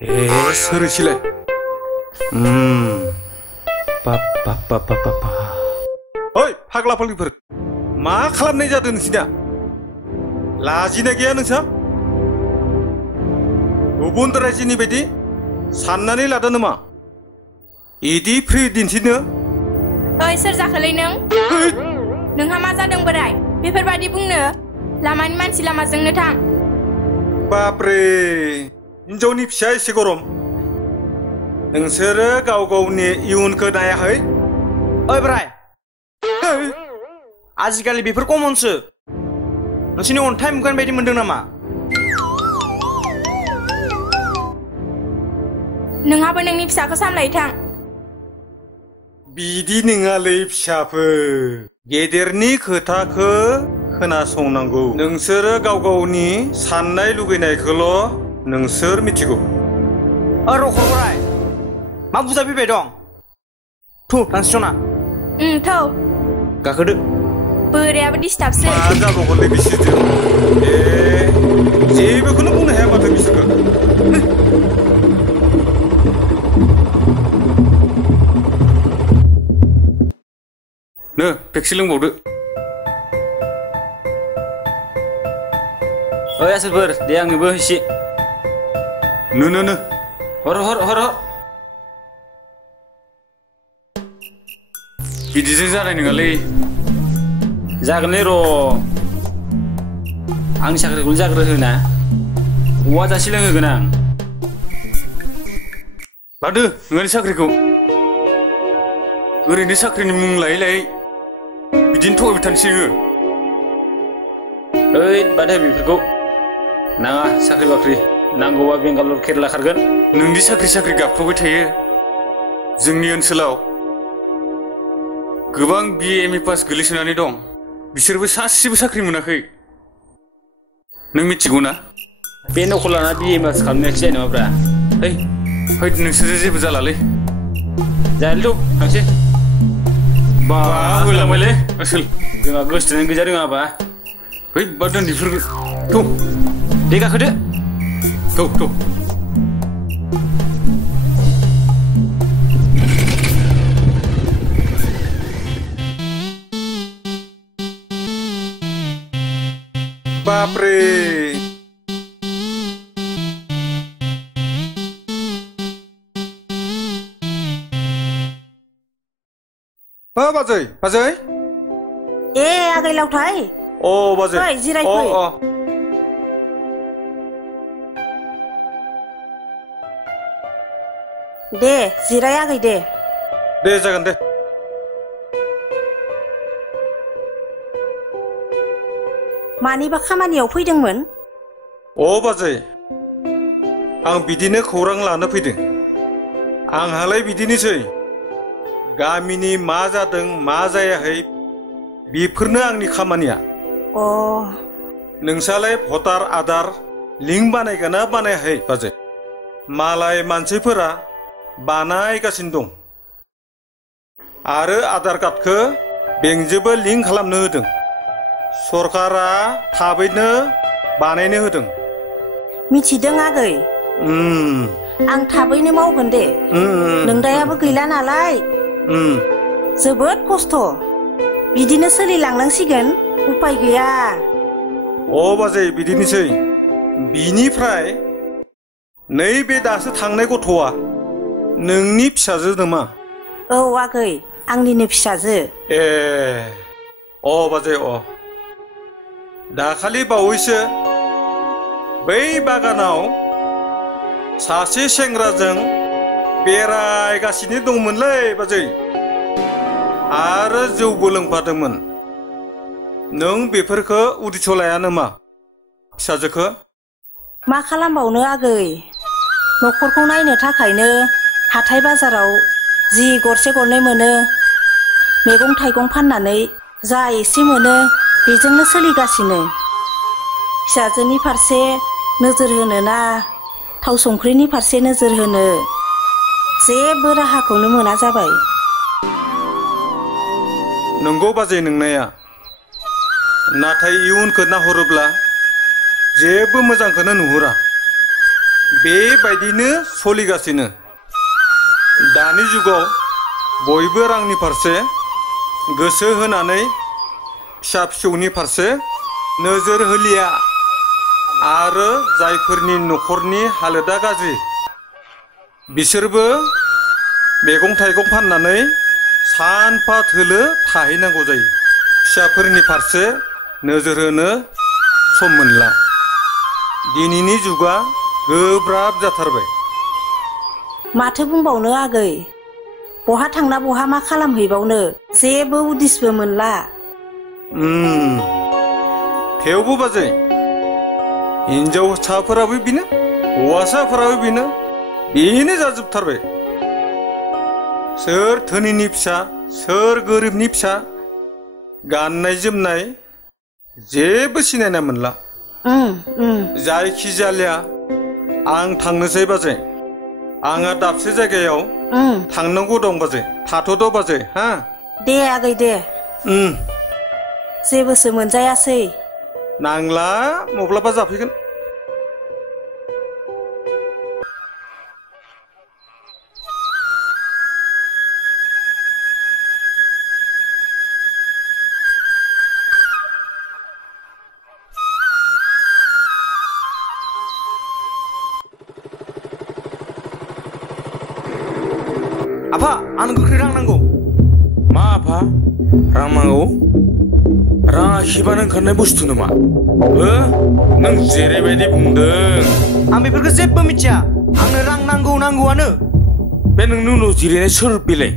सोरसिलाय ओइ फाग्ला फाग्लिफोर मा खालामनाय जादों नोंसिना लाजिनाय गैया नोंसा गुबुन रायजोनि बायदि साननानै लादो नामा इदि फ्रि दिन्थिनो ओइ सोर जाखोलै नों नोंहा मा जादों बोराय बेफोरबादि बुंनो लामानि मानसि लामाजोंनो थां बापरे हिनजावनि फिसा एसे गरम नोंसोरो गाव गावनि इयुनखौ नायाखै ओइ बोराय आजिखालि बेफोर कमनसो नोंसिनि अन्थाइ मुगानि बायदि मोनदों नामा नोंहाबो नोंनि फिसाखौ सामलाय थां बिदि नङालै फिसाफोर गेदेरनि खोथाखौ खोनासंनांगौ नोंसोरो गाव गावनि साननाय लुगैनायखौल' नोंसोर मिथिगौ रखर बोराय मा बुजा फैबाय दं थु थांसिना थौ गाखोदो बोरायाबो डिस्टार्बसो मा जाबावगोनलै बिसोरजों जेबोखौनो बुंनो हाया माथो बिसोरखौ नो टेक्सि लोंबावदो ओइ आसोलफोर दे आंनोबो एसे नो हर बिदिजों जानाय नङालै जागोनलै र' आंनि साख्रिखौनो जाग्रोहोना औवा जासि लोंहोगोन आं लादो नोंनि साख्रिखौ ओरैनो साख्रिनि मुं लायै लायै बिदिनो थगायबाय थानोसै नोङो ओइ बाद हो बेफोरखौ नाङा साख्रि बाख्रि नांगौबा बेंगालर केरेला खारगोन नोंनि साख्रि गाबख्रावबाय थायो जोंनि ओनसोलाव गोबां BA MA पास गोलैसोनानै दं बिसोरबो सासेबो साख्रि मोनाखै नों मिथिगौ ना बे नखल लाना BA पास खालामनायसो जायो नामाब्रा हैद नोंसोरो जेबो जालालै जायालै थांसै बा होलांबायलै आसोल जोंहा गोसोथोनाय गैजा रोङाबा है बा दोनदिफोरखौ दे गाखोदो थौ बापरे बाजै आगै लावथाय बाजै जिरायफै दे जिराय आगै दे जागोन दे मानिबा खामानियाव फैदोंमोन बाजै आं बिदिनो खौरां लानो फैदों आंहालाय बिदिनोसै गामिनि मा जादों मा जायाखै बेफोरनो आंनि खामानिया नोंसालाय भटार आधार लिंक बानायगोना बानायाखै बाजै मालाय मानसिफोरा बानायगासिनो दं आरो आधार कार्डखौ बेंकजोंबो लिंक खालामनो होदों सरकारा थाबैनो बानायनो होदों मिथिदों आगै आं थाबैनो मावगोन दे नोंदायाबो गैला नालाय जोबोद खस्थ' बिदिनो सोलिलांनांसिगोन उपाय गैया बाजै बिदिनोसै बिनिफ्राय नैबे दासो थांनाय गथ'आ नोंनि फिसाजो नामा आगै आंनिनो फिसाजो बाजै दाखालि बावैसो बै बागानाव सासे सेंग्राजों बेरायगासिनो दंमोनलै बाजै आरो जौबो लोंफादोंमोन नों बेफोरखौ उदिस लाया नामा फिसाजोखौ मा खालामबावनो आगै न'खरखौ नायनो थाखायनो हाथाय बाजाराव जि गरसे गरनै मोनो मैगं थाइगं फाननानै जा एसे मोनो बेजोंनो सोलिगासिनो फिसाजोनि फारसे नोजोर होनो ना थाव संख्रिनि फारसे नोजोर होनो जेबो राहाखौनो मोना जाबाय नंगौ बाजै नोंनाया नाथाय इयुनखौ नाहरोब्ला जेबो मोजांखौनो नुहुरा बेबायदिनो सोलिगासिनो दानि जुगाव बयबो रांनि फारसे गोसो होनानै फिसा फिसौनि फारसे नोजोर होलिया आरो जायफोरनि न'खरनि हालोदा गाज्रि बिसोरबो मैगं थाइगं फाननानै सानफा थोलो थाहैनांगौ जायो फिसाफोरनि फारसे नोजोर होनो सम मोनला दिनैनि जुगा गोब्राब जाथारबाय माथो बुंबावनो आगै बहा थांना बहा मा खालामहैबावनो जेबो उदिसबो मोनला थेवबो बाजै हिनजावसाफोराबो बेनो हौवासाफोराबो बेनो जाजोबथारबाय सोर धोनिनि फिसा सोर गोरिबनि फिसा गाननाय जोमनाय जेबो सिनायना मोनला जायखि जालिया आं थांनोसै बाजै आंहा दाबसे जायगायाव थांनांगौ दं बाजै थाथ'द' बाजै हा दे आगै दे जेबोसो मोनजायासै नांला माब्लाबा जाफैगोन आफा आंनो गोख्रै रां नांगौ मा आफा रां नांगौ राङा हिबानो ओंखारनाय बुस्थु नामा नों जेरैबायदि बुंदों आं बेफोरखौ जेबो मिथिया आंनो रां नांगौआनो बे नोंनि उनाव जिरायनाय सोर बेलाय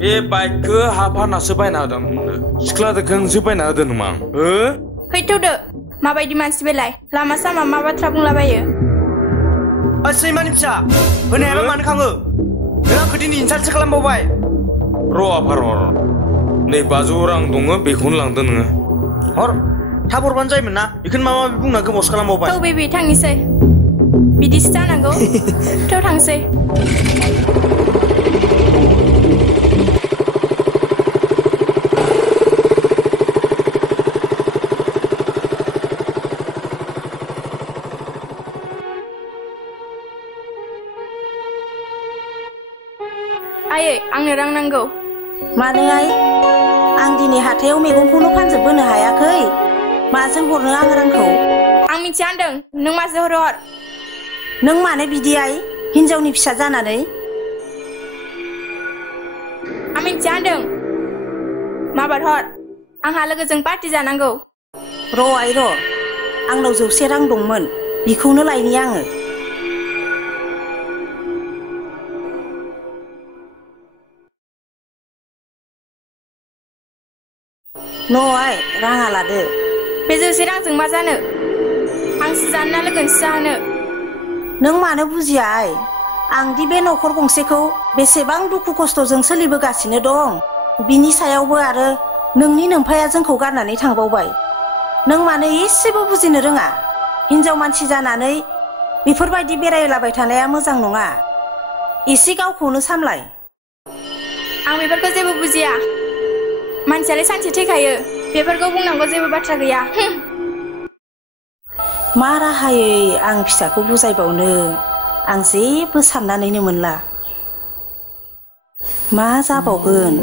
बे बाइकखौ हा फाननासो बायना होदों नोंनो सिख्ला दोनखांसो बायना होदों नामा फैथ'दो माबायदि मानसि बेलाय लामा सामा मा बाथ्रा बुंलाबायो सैमानि फिसा होनायाबा मानो खाङो नों आंखौ दिनै इनसाल्टसो खालामबावबाय र' आफा र' नै 500 रां दङ बेखौनो लांदो नोङो हर थाब हरबानो जायोमोन ना बेखौनो माबा माबि बुंना गोबावसो खालामबावबाय औ बेबि थांनोसै बिदिसो जानांगौ थ' थांसै आयै आंनो रां नांगौ मानो आइ आं दिनै हाथायाव मैगंखौनो फानजोबबोनो हायाखै माजों हरनो आं रांखौ आं मिथिया होनदों नों माजों हर नों मानो बिदि आइ हिनजावनि फिसा जानानै आं मिथिया होनदों माबार हर आंहा लोगोजों पार्टि जानांगौ र' आइ र' आंनाव 100 रां दंमोन बेखौनो लायनि आङो न'आइ राङा लादो बे 100 रांजों मा जानो आंसो जानो ना लोगोनसो जानो नों मानो बुजिया आइ आंदि बे न'खर गंसेखौ बेसेबां दुखु खस्थ'जों सोलिबोगासिनो दं बिनि सायावबो आरो नोंनि नोमफाया जोंखौ गारनानै थांबावबाय नों मानो एसेबो बुजिनो रोङा हिनजाव मानसि जानानै बेफोरबायदि बेरायलाबाय थानाया मोजां नङा एसे गावखौनो सामलाय आं बेफोरखौ जेबो बुजिया मानसियालाय सानसे थैखायो बेफोरखौ बुंनांगौ जेबो बाथ्रा गैया मा राहायै आं फिसाखौ बुजायबावनो आं जेबो साननानैनो मोनला मा जाबावगोन